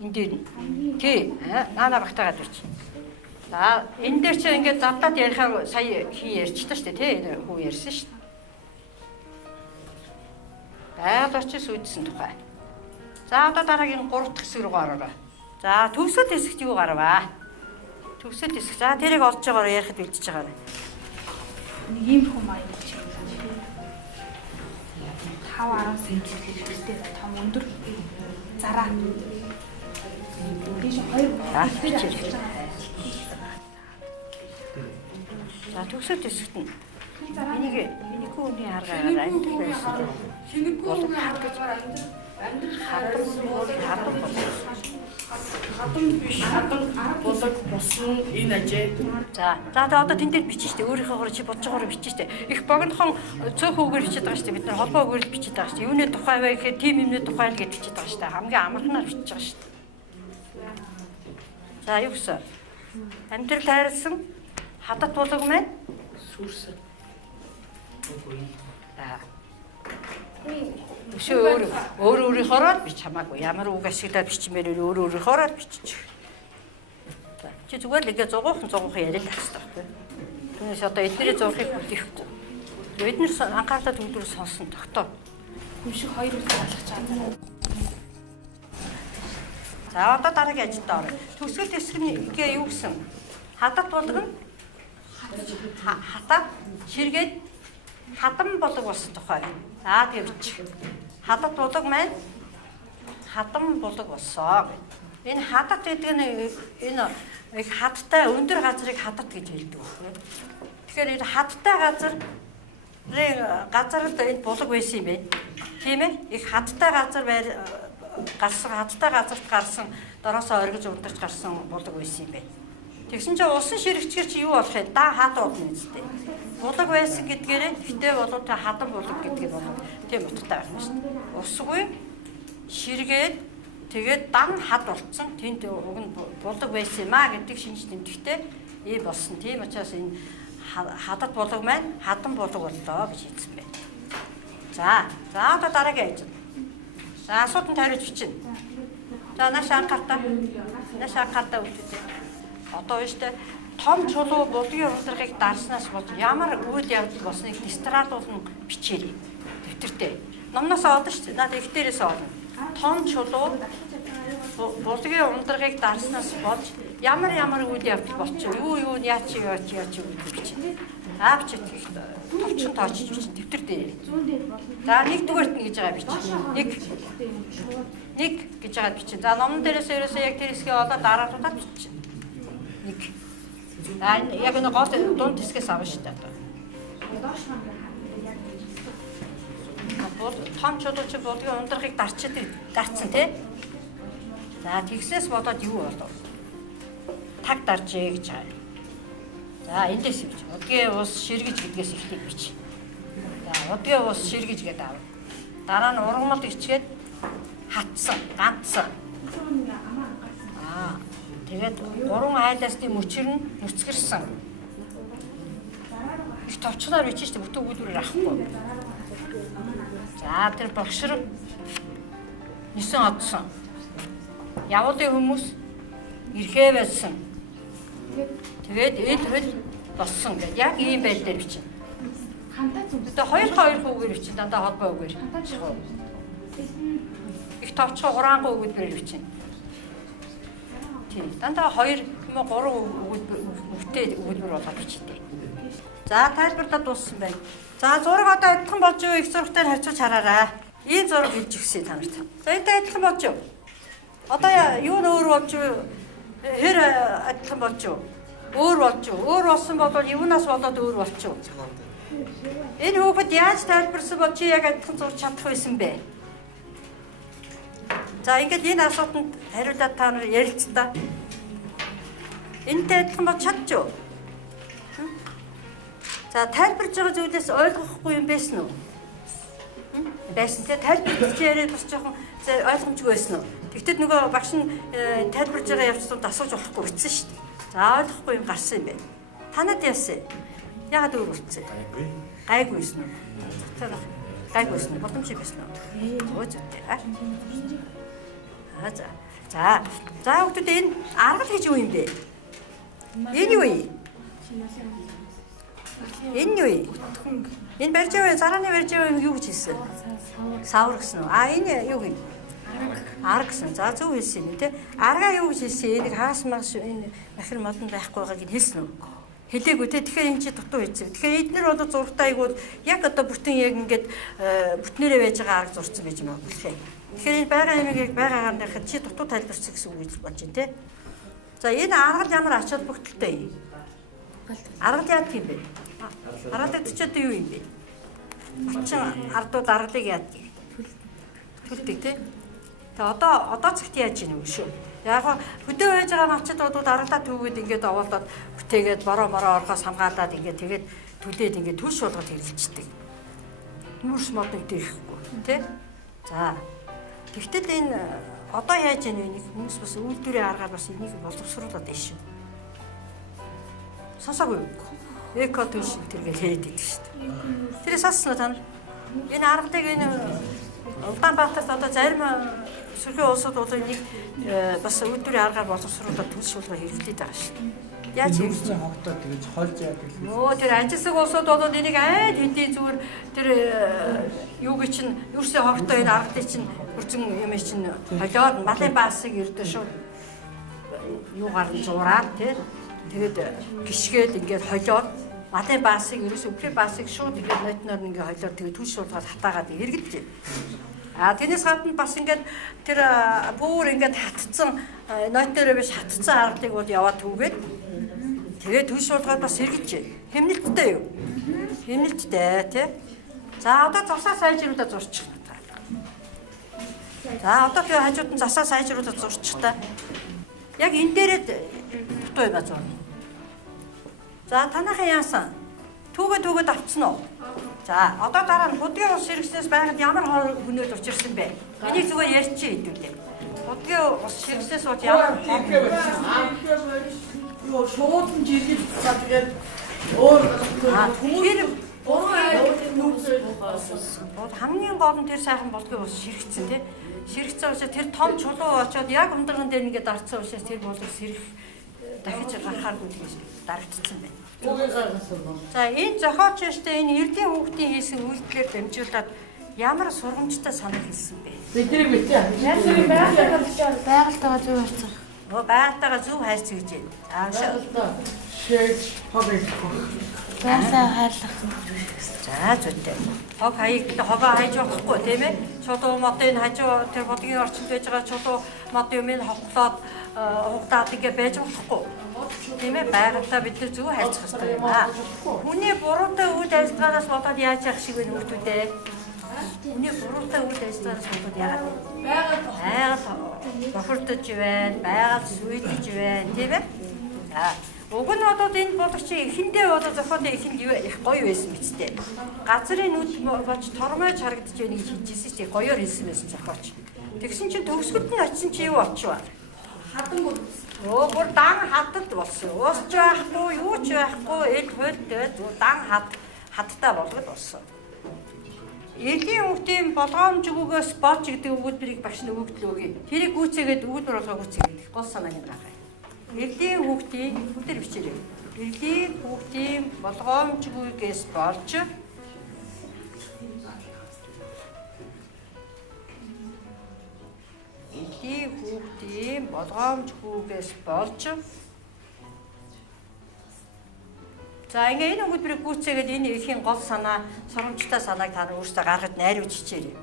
Энд дээр нь. Тий. Наана багтаагаад ирч. За энэ дээр чи ингээд завдаад ярихаар сая хин ярьчлаа шүү дээ тий. Энэ хүн ярьсан шүү дээ. Байгаль орчин сүйдсэн тухай. За одоо дараагийн 3 дахь хэсэг рүү гараа. За төвсөл хэсэгт юу гарваа? Төвсөл хэсэг. За тэрийг олж байгаагаар ярихад бэлдэж байгаа. Нэг юм хүм аяг чинь. 5-10 см хэрэгтэй том өндөр зараа. Биш 2 бичиж. За төгсөд хэсэгт нь энийг хүний харгаараа амтал байсан. шинэггүй хатан биш хатан болог босон энэ ажээ. За одоо тэн дээр бичиж штэ өөрийнхөө чи бодож байгаагаар бичиж штэ. Их богинохон цөөх үгээр бичиж байгаа штэ. Бид нар холбоо үгээр бичиж байгаа штэ. Юуны тухай вэ гэхээр тим юмны тухай л гэж бичиж байгаа штэ. Хамгийн амархнаар бичиж байгаа штэ. За юу гэсэн? Амьдрал хайрлсан хатат болог маань сүрсэн. өөр хоороо бич хамаагүй. Ямар үг ашиглаад бичмээр өөр хоороо биччих. Чи зүгээр л ингээ зугуухан яриад байх хэрэгтэй. Түүнээс одоо эднэрийн зургийг бүтээх. Бид нэр анхаарлаа төвлөрөө сонсон тогтоо. Хүн шиг хоёр үлдээ алгаж байгаа. За одоо дараагийн ажилдаа орё. Төсгөл хэсгээ юу гэсэн? Хадад болгоно. Хатад ширгээд хадам болог болсон тухай. За тэгвч. Хадад болог маань хадам болог болсон. Энэ хадад гэдэг нь энэ их хадтай өндөр газрыг хадад гэж хэлдэг байна. Тэгэхээр энэ хадтай газарт энэ булаг байсан юм байна. Тийм ээ? Их хадтай хадтай газарт гарсан дороосоо оргиж унтарч гарсан булаг байсан юм байна. Тэгсэн чинь усан ширэгчгэр чи юу болох вэ? Да хаад болно үстэй. Булаг байсан гэдгээрээ гэтээ болоо та хадан булаг гэдгийг болоо тийм утгатай байна шүү дээ. Усгүй ширгээд тэгээд дан хад болцсон. Тэнд уг нь булаг байсан юм а гэдэг шинж тэмдэгтэй ийм болсон. Тийм учраас энэ хадад булаг маань хадан булаг боллоо гэж хэлсэн байна. За одоо дараагийн ажил. За асууданд хариулж бичнэ. За нааш анхаартаа үлдээ. Одоо өштэй том чулуу булгийн урлагийг дарснаас болж ямар үйл явдал болсныг дистратуулан бичээрэй. Дэвтэртээ. Номноос олно шүү дээ. Наад их дээрээс олно. Том чулуу булгийн урлагийг дарснаас болж ямар үйл явдал болчих. Юу яач гэдэг бичнэ. Аавч товчхон тоочж бичнэ. Дэвтэртээ. За нэгдүгээрт нь гэж байгаа бичнэ. Нэг гэж байгаа бичнэ. За номон дээрээс ерөөсөө яг тэр хэсгээ олоод дараалуудаа бичнэ. Нэг. Яг нэг гол дунд хэсгээс авна шүү дээ. Том чулуу чи булгийн ундрахыг дарцсан тий. За тэгснээс болоод юу болов? Таг даржээ гэж байгаа. За эндээс бич. Удгийн ус ширгэж гэдгээс ихтэй бич. За удгийн ус ширгэж гэдэг аав. Дараа нь ургамал ичгээд хатсан, ганцсан. Тэгээд гурван айлаасны мөчөр нь нүцгэрсэн. Их товчлоор бичиж тэ бүтэн үйлдвэрээр авахгүй. За тэр багшрав нисэн одсон. Явуулын хүмүүс ирэхээ байсан. Тэгээд эд хөл болсон гэдэг. Яг ийм байдлаар бичнэ. Тэгээ хоёр үгээр бичнэ. Дандаа холбоо үгээр. Их товчхоо хураангуй үгээр бичнэ. Дандаа 2 юм уу 3 өгүүлбэр болоод бичдэг. За тайлбарлаад дууссан байна. За зураг одоо адилхан болж юу их зурагтай харьцуулж хараарай. Ийм зураг хэлж өгсөй та нарт. За энэ адилхан болж юу? Одоо юу нь өөр болж юу? Хэр адилхан болж юу? Өөр болж юу? Өөр болсон бол юунаас болоод өөр болчих юу? Энэ хүүхэд яаж тайлбарсан бол чи яг адилхан зурж чадах байсан бэ? За ингээд энэ асуултанд хариулаад та нар ярилцлаа. Энэтэй адилхан бол чадчих. За тайлбарж байгаа зүйлээс ойлгохгүй юм байсан уу? Байсан те тайлбарч яриад бас жоохон ойлгомжгүй байсан уу? Тэгтэл нөгөө багш нь тайлбарж байгаа явцдад асууж болохгүй бичсэн шүү дээ. За ойлгохгүй юм гарсан юм байна. Танад яасан? Яагаад өөр болчихсон? Гайгүй байсан уу? Гайгүй байсан уу? Боломжтой байсан уу? Өө зүйтэй. За хүүхдүүд энэ аргал гэж юу юм бэ? Энэ юу юм? Энэ юу юм? Энэ барьж байгаа зарааны барьж байгаа юу гэж хэлсэн? Савар гэсэн үү? Энэ юу юм? Арга гэсэн. За зөв хэлсэн юм тий. Арга юу гэж хэлсэн? Энийг хагас маш энэ махир модон байхгүй байгаа гэж хэлсэн үү? Хэлээгүй тий. Тэгэхээр энэ чи дутуу хэлсэн. Тэгэхээр эднэр бол зургтай айгууд яг одоо бүтэн яг ингээд бүтнээрээ байж байгаа арга зурцсан байж магадгүй лээ. Тэгэхээр энэ байгаа юм яг байгаагаар дахиад чи дутуу тайлбарчих гэсэн үг гэж болж байна тий. За энэ аргал ямар ач холбогдолтой юм? Аргал яадаг юм бэ? Аргалыг төчөөд юу юм бэ? Очин ардууд аргалыг яадаг? Төлдөг тий. Тэгээ одоо цагт яаж ийн үү шүү. Яг хөдөө байж байгаа навчид бодууд аргалаа түүгээд ингээд овоолдоод бүтээгээд бороо орхоос хамгаалаад ингээд тэгээд түлээд ингээд түлш болгоод хэрэгжилдэг. Нүрс модыг дээхгүй тий. За тэгтэл энэ одоо яаж ийн вэ? Хүмүүс бас үйлдвэрийн аргаар бас энийг боловсруулад байна шүү. Сонсоогүй юу? Эко түлш тэргээ хэлээд идэв шүү дээ. Тэр Нэрээ сонссноо та нар? Энэ аргатыг энэ Улаанбаатарт одоо зарим сөрхөн улсууд бол нэг бас өдрийн аргаар боловсруулаад төлшүүлгээ хэрэглээд байгаа шүү дээ. Яаж хэрэглэж хогтоод тэгж холж яадаг. Нөө тэр ажилсаг улсууд бол энийг айд хэдийн зүгээр тэр юуг чинь юусэн хогтоо энэ аргатыг чинь үржин юм чинь холиод малын баасыг ирдэ шүү. Юугаар нь зураад тэгээд гიშгээд ингээд холиод малын баасыг ерөөс өвлийн баасыг шууд ингээд нойтноор ингээд холиод тэгээд төлшүүлгээд хатаагаад эргэлдэж байна. Тэрнээс гадна бас ингээд тэр бүр ингээд хатцсан нойтноор биш хатцсан аргатыг бол яваад түгээд тэгээд төлшүүлгээд бас эргэлж байна. Хэмнэлттэй юу? Хэмнэлттэй тий. За одоо засаа сайжруулаад зурчих. За одоо тэр хажууд нь засаа сайжруулаад зурчих та. Яг энэ дээрээ дутуу юм аа. За танайхан яасан? Түүгээд авцсан уу? За одоо дараа нь будгийн ус хэрэгснээс байгаад ямар хөнөөд учирсан бэ? Энийг зүгээр ярьчих хэдүүлээ. Будгийн ус хэрэгснээс бол ямар юу шууд нь жиргэж тэгээд өөр хамгийн гол нь тэр сайхан будгийн ус ширхцэн тий. Ширхцэн учраас тэр том чулуу очоод яг ундран дээр ингээд дарцсан учраас тэр булгыг сэрэх дахиж гарахааргүй тэгэж дарагдсан байна. За энэ зохиолч штэ энэ эрдийн хүүхдийн хийсэн үйлдэлээр дамжуулаад ямар сургамжтай санаа хэлсэн бэ? Бидний мэдээ. Байгальтайгаа зөв харьцах. Байгальтайгаа зөв хайрцаг гэж байна. Шээж хобби. Байгальтайгаа хайрлах. За зүйтэй. Хог хаяг хогоо хайж болохгүй тийм ээ. Чулуу модыг хажуу тэр бодгийн орчинд байж байгаа чулуу мод юм ин ховглоод хугатаад ингэ байж болохгүй. Тийм ээ. Байгальтай бид нар зөв хайрцах хэрэгтэй юм аа. Хүний буруутай үйл ажиллагаанаас болоод яаж яах шиг вэ хүмүүстүүдээ? Хүний буруутай үйл ажиллагаанаас болоод яагаад вэ? Байгаль бохирдож байна, байгаль сүйлж байна, тийм ээ. За уг нь одоо энэ боловч эхэндээ одоо зохиолын эхэнд их гоё байсан мэт. Газрын нүд болж тормойж харагдаж байна гэж хэлжсэн чинь гоёор хэлсэн байсан зохиолч. Тэгсэн чинь төгсгөлд нь очисон чи юу болчихваа? хадан бүр бүр дан хатад болсон. Уусч байхгүй, юу ч байхгүй, эл хөлтэй дан хаттай болгоод болсон. Элийн хүүхдийн болгоомж өгөөгөөс болж гэдэг өгүүлбэрийг багш нь өгөгдлөөгүй. Тэрийг гүйцээгээд өгүүлбэр болгоо гүйцээгээд гол санааны гаргая. Элийн хүүхдийн бүдэр бичээрэй. Элийн хүүхдийн болгоомж өгөөгөөс болж элийн хүүхдийн болгоомж өгөөгөөс болж за ингээ энэ өгүүлбэрийг гүйцээгээд энэ эхийн гол санаа, сургамжтай санааг та нар өөрсдөө гаргаж найруулж хичээрэй.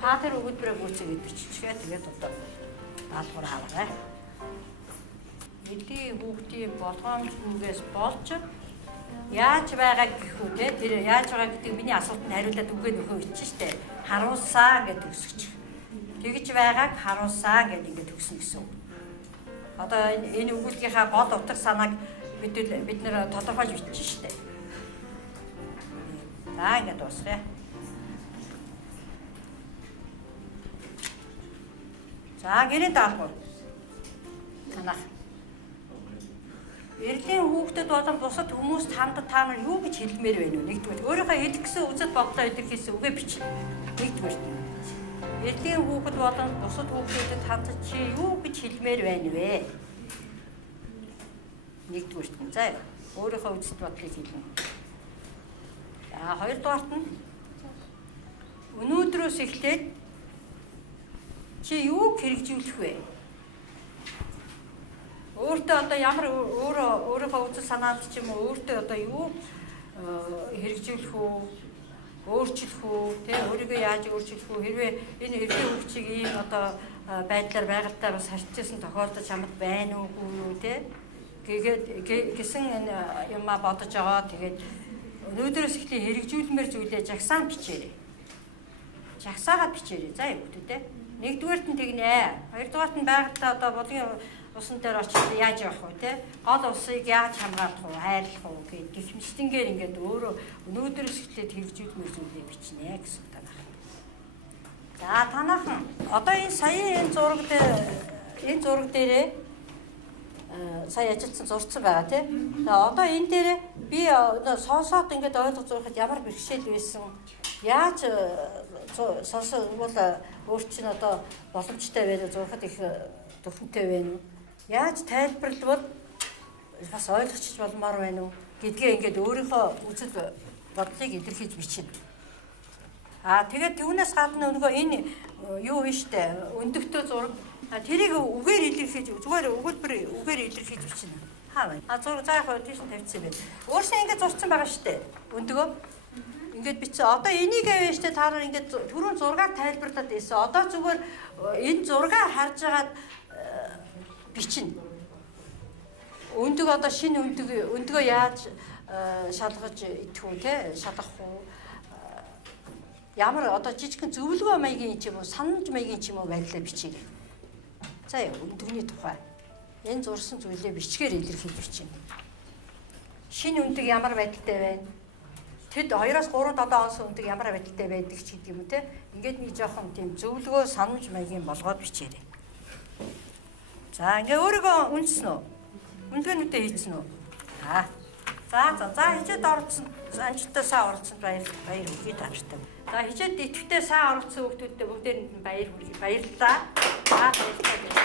Та тэр өгүүлбэрийг гүйцээгээд биччихээ. Тэгээд одоо даалгавар аваарай. Элийн хүүхдийн болгоомж өгөөгөөс болж яаж байгаа гэх үү те тэр яаж байгаа гэдэг миний асуултанд хариулаад үгээ нөхөө ичсэн штэ. Харуулсан гэдэг өсгөж. Тэгж байгааг харуулсан гэдэг ингэ төгсөн гэсэн үг. Одоо энэ өгүүлбэрийнхаа гол утга санааг бид нэр тодорхойлж бичсэн штэ. За ингэ дуусгая. За гэрийн даалгавар. Танах. Эрлийн хүүхдэд болон бусад хүмүүст хандад та нар юу гэж хэлмээр байна вэ? Нэгдүгээр өөрийнхөө хэлэх гэсэн үзэл бодлоо илэрхийлсэн үгээ бичнэ. Нэгдүгээр. Эрлийн хүүхэд болон бусад хүүхдэд хандаж чи юу гэж хэлмээр байна вэ? Нэгдүгээр. За өөрийнхөө үзэл бодлыг хэлнэ. За хоёрдугаарт нь өнөөдрөөс эхлээд чи юу хэрэгжүүлэх вэ? Өөртөө одоо ямар өөрийнхөө үзэл санаанд ч юм уу өөртөө одоо юу хэрэгжүүлэх үү, өөрчлөх үү, тэ өөрийгөө яаж өөрчлөх үү, хэрвээ энэ эрдийн хөгжийг ийм одоо байдлаар байгальтай бас харьцсан тохиолдол чамд байна уугүй тэ гэсэн энэ юмаа бодож байгаа. Тэгээд өнөөдрөөс эхлээ хэрэгжүүлмээр зүйлээ жагсаан бичээрэй. Жагсаагаад бичээрэй. За хүүхдүүдээ. Нэгдүгээрт нь тэгнэ. Хоёрдугаарт нь байгальтай одоо болгийн усан дээр очиж яаж явах вэ те? Гол усыг яаж хамгаалах вэ? Хайрлах уу гэдэг гихмистэнгээр ингээд өөрөө өнөөдрөөс эхлээд хэрэгжүүлмээр зүйлээ бичнэ гэсэн үг байна. За танаахан одоо энэ саяын энэ зураг дээрээ сая ажилтсан зурцсан байгаа тийм. Одоо энэ дээр би сонсоод ингээд ойлгож байхад ямар бэрхшээл байсан. Яаж сонсоод бол өөр чинь одоо боломжтой байна зурхад их дөрхөнтэй байна. Яаж тайлбарлавал бас ойлгочих болмоор байна уу гэдгээ ингээд өөрийнхөө үзэл бодлыг илэрхийлж бичнэ. Тэгээд түүнээс гадна нөгөө энэ юу вэ штэ өндөгтөө зураг тэрийг үгээр илэрхийлж зүгээр өгүүлбэр үгээр илэрхийлж бичнэ. Хаа вэ? Зураг заах тийш тавьчихсан байна. Өөрсдөө ингээд зурцсан байгаа штэ өндөгөө ингээд бичсэн. Одоо энийг авъя штэ та нар ингээд түрүүн зургаар тайлбарлаад байсан. Одоо зүгээр энэ зургаа харж агаад бичнэ. Өндөг одоо шинэ өндөгөө яаж шалгаж идэх үү те шалгах уу? Ямар одоо жижигхэн зөвлөгөө маягийн ч юм уу санамж маягийн ч юм уу байдлаар бичээрэй. За өндөгний тухай энэ зурсан зүйлээ бичгээр илэрхийлж бичнэ. Шинэ өндөг ямар байдалтай байна? Тэд 2-3 7 онс өндөг ямар байдалтай байдаг ч гэдэг юм уу те. Ингээд нэг жоохон тийм зөвлөгөө санамж маягийн болгоод бичээрэй. За ингээ өөрийгөө үнсэн үү? Өндөгнүүдээ хийцэн үү? За хичээд орсон амжилттай сайн орсон баяр хүргэе тааштай. За хичээд идэвхтэй сайн орсон хүүхдүүдтэй бүгдээрэнд нь баярлалаа. За баярлалаа.